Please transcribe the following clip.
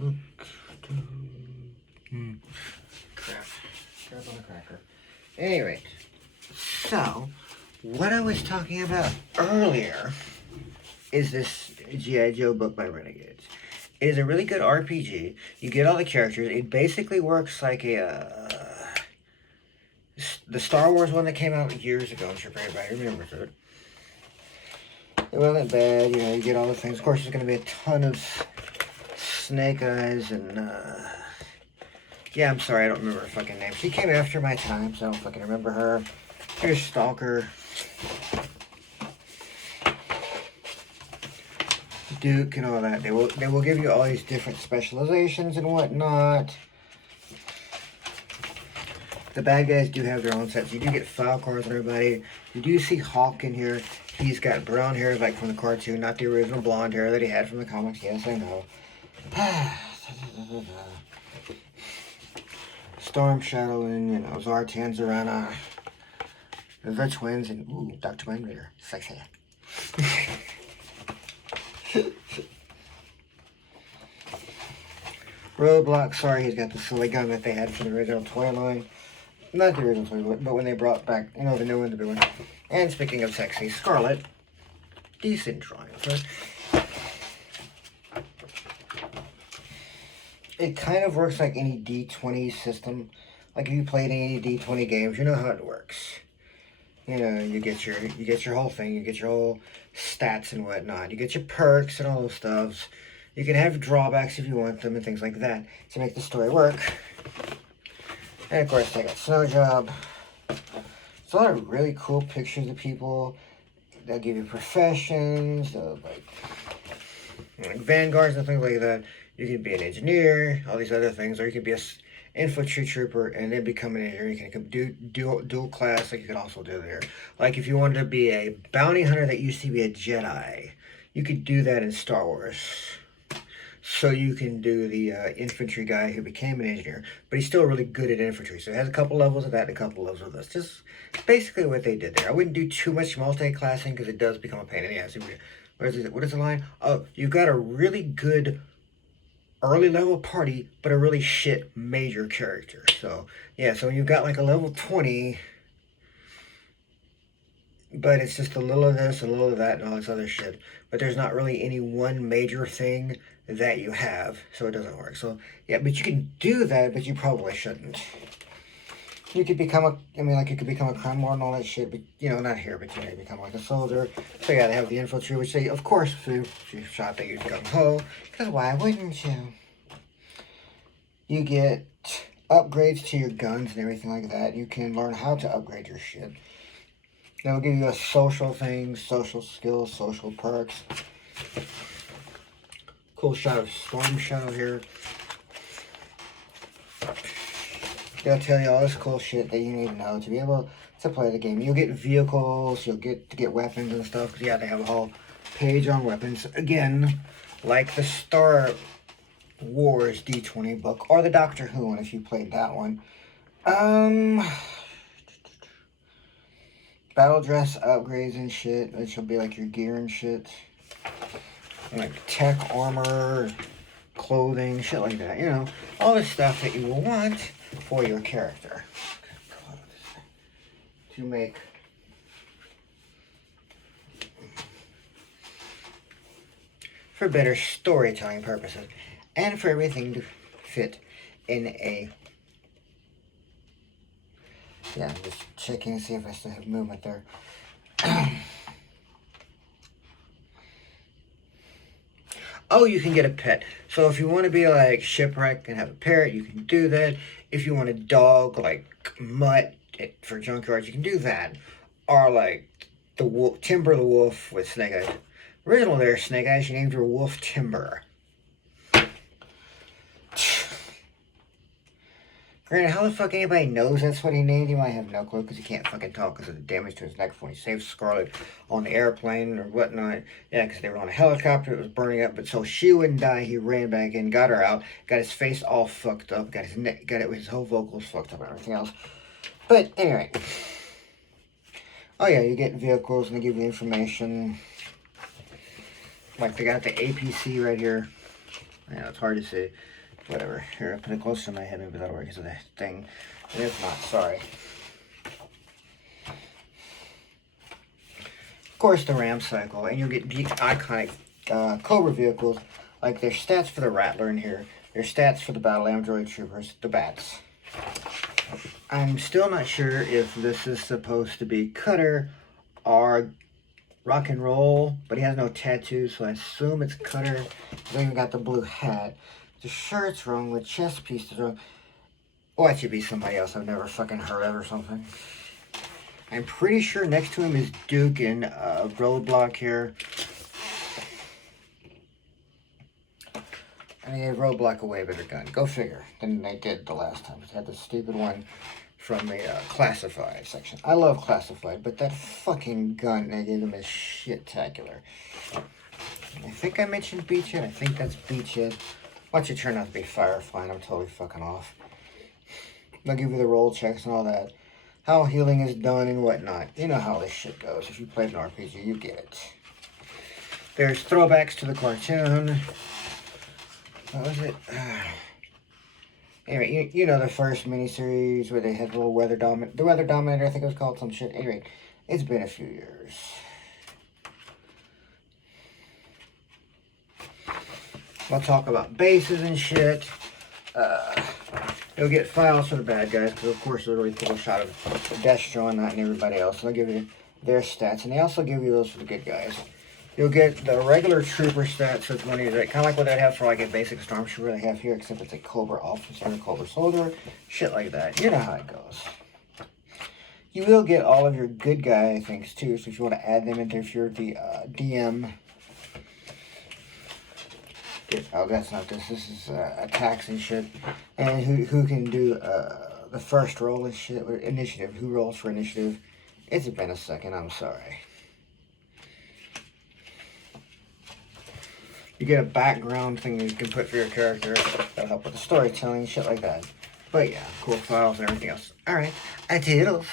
look to... Crap. Crap on a cracker. Anyway, so, what I was talking about earlier is this G.I. Joe book by Renegades. It is a really good RPG. You get all the characters. It basically works like the Star Wars one that came out years ago. I'm sure everybody remembers it. It wasn't bad, you know, you get all the things. Of course, there's going to be a ton of Snake Eyes and, yeah, I'm sorry, I don't remember her fucking name. She came after my time, so I don't fucking remember her. Here's Stalker. Duke and all that. They will give you all these different specializations and whatnot. The bad guys do have their own sets. You do get file cards on everybody. You do see Hawk in here. He's got brown hair like from the cartoon, not the original blonde hair that he had from the comics. Yes, I know. Storm Shadow and, you know, Zartan, Zorana. The twins and, ooh, Dr. Mind Reader. Sexy. Roadblock, sorry, he's got the silly gun that they had from the original toy line. Not the original toy, but when they brought back, you know, the new one, the big one. And speaking of sexy, Scarlet. Decent drawings, right? It kind of works like any D20 system. Like if you played any D20 games, you know how it works. You know, you get your whole thing, you get your whole stats and whatnot. You get your perks and all those stuffs. You can have drawbacks if you want them and things like that to make the story work. And of course, I got Snow Job. It's a lot of really cool pictures of people. They'll give you professions, like vanguards and things like that. You can be an engineer, all these other things, or you could be an infantry trooper and then become an engineer. You can do dual class, like you can also do there. Like if you wanted to be a bounty hunter that used to be a Jedi, you could do that in Star Wars. So you can do the infantry guy who became an engineer, but he's still really good at infantry. So it has a couple levels of that and a couple levels of this. Just basically what they did there. I wouldn't do too much multi-classing because it does become a pain in the ass. What is the line? Oh, you've got a really good early level party, but a really shit major character. So, yeah, so when you've got like a level 20, but it's just a little of this, a little of that, and all this other shit. But there's not really any one major thing that you have, so it doesn't work. So, yeah, but you can do that, but you probably shouldn't. You could become you could become a crime lord and all that shit, but, you know, not here, but you may become like a soldier. So, yeah, they have the infantry, which they, of course, if you shot, they use gung-ho, because why wouldn't you? You get upgrades to your guns and everything like that. You can learn how to upgrade your shit. They'll give you a social things, social skills, social perks. Cool shot of Storm Shadow here. They'll tell you all this cool shit that you need to know to be able to play the game. You'll get vehicles, you'll get to get weapons and stuff. Because, yeah, they have a whole page on weapons. Again, like the Star Wars D20 book, or the Doctor Who one if you played that one. Battle dress upgrades and shit, which will be like your gear and shit. Like tech, armor, clothing, shit like that. You know, all the stuff that you will want for your character. To make for better storytelling purposes. And for everything to fit in a... Yeah, I'm just checking to see if I still have movement there. Oh, you can get a pet. So if you want to be like Shipwreck and have a parrot, you can do that. If you want a dog like Mutt for Junkyards, you can do that. Or like the wolf, Timber the Wolf with Snake Eyes. Original there, Snake Eyes, you named your wolf Timber. Granted, how the fuck anybody knows that's what he named him, I have no clue, because he can't fucking talk because of the damage to his neck when he saved Scarlet on the airplane or whatnot. Yeah, because they were on a helicopter, it was burning up, but so she wouldn't die, he ran back in, got her out, got his face all fucked up, got his neck, got it with his whole vocals fucked up and everything else. But, anyway. Oh yeah, you get vehicles and they give you information. Like, they got the APC right here. Yeah, it's hard to see. Whatever. Here, I'll put it close to my head. Maybe that'll work because of the thing. And if not, sorry. Of course, the Ram cycle, and you'll get the iconic Cobra vehicles, like their stats for the Rattler in here, their stats for the Battle Android Troopers, the Bats. I'm still not sure if this is supposed to be Cutter or Rock and Roll, but he has no tattoos, so I assume it's Cutter. He's even got the blue hat. The shirt's wrong, the chest piece is wrong. Oh, that should be somebody else I've never fucking heard of or something. I'm pretty sure next to him is Duke in Roadblock here. And he gave Roadblock a way better gun. Go figure. Than they did the last time. He had the stupid one from the Classified section. I love Classified, but that fucking gun they gave him is shit-tacular. I think I mentioned Beachhead. I think that's Beachhead. Watch it turn out to be Firefly, and I'm totally fucking off. They'll give you the roll checks and all that. How healing is done and whatnot. You know how this shit goes. If you played an RPG, you get it. There's throwbacks to the cartoon. What was it? Anyway, you know the first miniseries where they had the little Weather Dominator. The Weather Dominator, I think it was called some shit. Anyway, it's been a few years. We'll talk about bases and shit. You'll get files for the bad guys, because of course there's a really cool shot of Destro and that and everybody else. They'll give you their stats, and they also give you those for the good guys. You'll get the regular trooper stats with money, that kind of like what they have for like a basic stormtrooper they have here, except it's a Cobra officer, a Cobra soldier, shit like that. You know how it goes. You will get all of your good guy things too, so if you want to add them into, if you're the DM. Oh, that's not this. This is attacks and shit. And who can do the first roll and shit, or initiative. Who rolls for initiative? It's been a second, I'm sorry. You get a background thing you can put for your character. That'll help with the storytelling, shit like that. But yeah, cool files and everything else. Alright, I toodles.